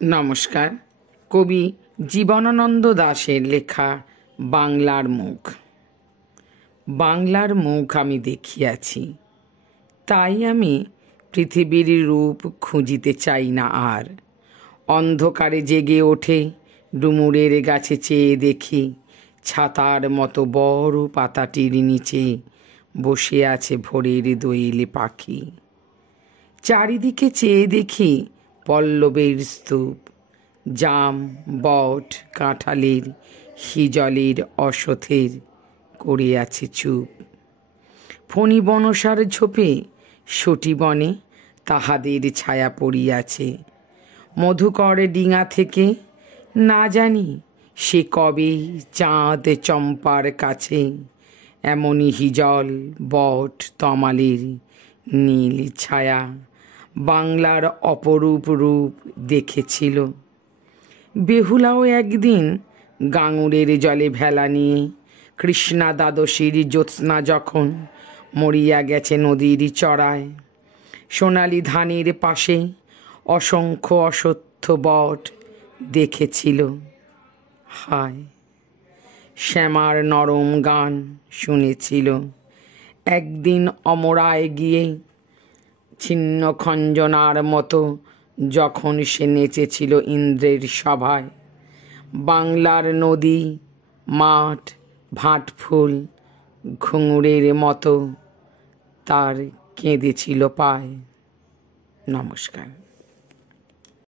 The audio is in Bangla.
নমস্কার। কবি জীবনানন্দ দাশের লেখা বাংলার মুখ। বাংলার মুখ আমি দেখিয়াছি, তাই আমি পৃথিবীর রূপ খুঁজিতে চাই না আর। অন্ধকারে জেগে ওঠে ডুমুরের গাছে চেয়ে দেখি, ছাতার মতো বড় পাতাটির নিচে বসে আছে ভোরের দোয়েল পাখি। চারিদিকে চেয়ে দেখি পল্লবের স্তূপ, জাম, বট, কাঁঠালের, হিজলের, অশ্বথের করে আছে চুপ। ফণি বনসার ঝোপে সটি বনে তাহাদের ছায়া পড়িয়াছে। মধুকর ডিঙা থেকে না জানি সে কবে চাঁদ চম্পার কাছে এমনি হিজল, বট, তমালের নীল ছায়া বাংলার অপরূপ রূপ দেখেছিল। বেহুলাও একদিন গাঙুরের জলে ভেলা নিয়ে কৃষ্ণা দ্বাদশীর জ্যোৎস্না যখন মরিয়া গেছে নদীর চড়ায়, সোনালি ধানের পাশে অসংখ্য অশ্বত্থ বট দেখেছিল। হায়, শ্যামার নরম গান শুনেছিল। একদিন অমরায় গিয়ে ছিন্ন খঞ্জনার মতো যখন সে নেচেছিল ইন্দ্রের সভায়, বাংলার নদী, মাঠ, ভাটফুল ঘুঙুরের মতো তার কেঁদেছিল পায়। নমস্কার।